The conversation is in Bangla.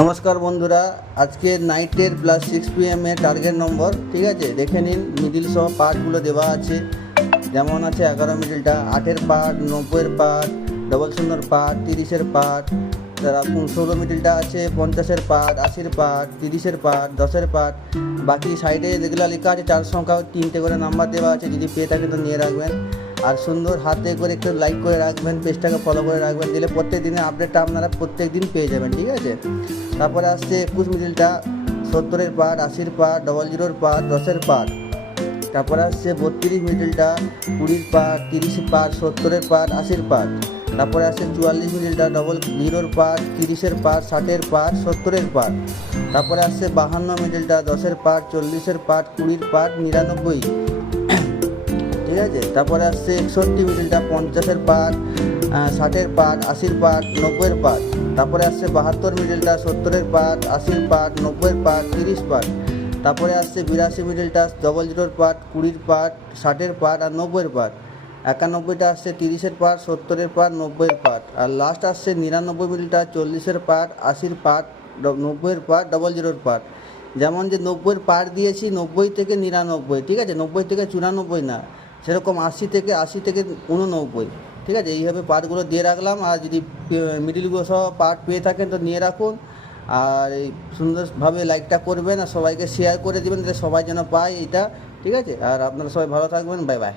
নমস্কার বন্ধুরা, আজকে নাইটের +6 PM এ টার্গেট নম্বর, ঠিক আছে? দেখে নিন, মিডিল সহ পার্টগুলো দেওয়া আছে। যেমন আছে 11 মিডিলটা, 8-এর পার্ট, 90-এর পার্ট, ডবল শূন্যর পার্ট, 30-এর পার্ট। তারা 16 মিডিলটা আছে 50-এর পার্ট, 80-এর পার্ট, 30-এর পার্ট, 10-এর পার্ট। বাকি সাইডে যেগুলো লেখা আছে 4 সংখ্যা 3টে করে নাম্বার দেওয়া আছে, যদি পেয়ে থাকেন তো নিয়ে রাখবেন। আর সুন্দর হাতে করে একটু লাইক করে রাখবেন, পেজটাকে ফলো করে রাখবেন, দিলে প্রত্যেক দিনের আপডেটটা আপনারা প্রত্যেক দিন পেয়ে যাবেন, ঠিক আছে? তারপরে আসছে 21 মিডিলটা, 70-এর পার্ট, 80-এর পার্ট, 00-এর পার্ট, 10-এর পার্ট। তারপরে আসছে 32 মিডিলটা, 20-এর পার্ট, 30-এর পার্ট, 70-এর পার্ট, 80-এর পার্ট। তারপরে আসছে 44 মিডিলটা, 00-এর পার্ট, 30-এর পার্ট, 60-এর পার্ট, 70-এর পার্ট। তারপরে আসছে 52 মিডিলটা, 10-এর পার্ট, 40-এর পার্ট, 20-এর পার্ট, 99, ঠিক আছে? তারপরে আসছে 61 মিডিলটা, 50-এর পার্ট, 60-এর পার্ট, 80-এর পার্ট, 90-এর পার্ট। তারপরে আসছে 72 মিডিলটা, 70-এর পার্ট, 80-এর পার্ট, 90-এর পার্ট, 30 পার্ট। তারপরে আসছে 82 মিডিলটা, 00-এর পার্ট, 20-এর পার্ট, 60-এর পার্ট আর 90-এর পার্ট। 91টা আসছে 30-এর পার্ট, 70-এর পার্ট, 90-এর পার্ট। আর লাস্ট আসছে 99 মিডিলটা, 40-এর পার্ট, 80-এর পার্ট, 90-এর পার্ট, 00-এর পার্ট। যেমন যে 90-এর পার্ট দিয়েছি 90 থেকে 99, ঠিক আছে? 90 থেকে 94 না, সেরকম 80 থেকে 89, ঠিক আছে? এইভাবে পার্টগুলো দিয়ে রাখলাম। আর যদি মিডিলগুলো সহ পার্ট পেয়ে থাকেন তো নিয়ে রাখুন। আর এই সুন্দরভাবে লাইকটা করবেন আর সবাইকে শেয়ার করে দেবেন, যাতে সবাই যেন পায় এটা, ঠিক আছে? আর আপনারা সবাই ভালো থাকবেন, বাই বাই।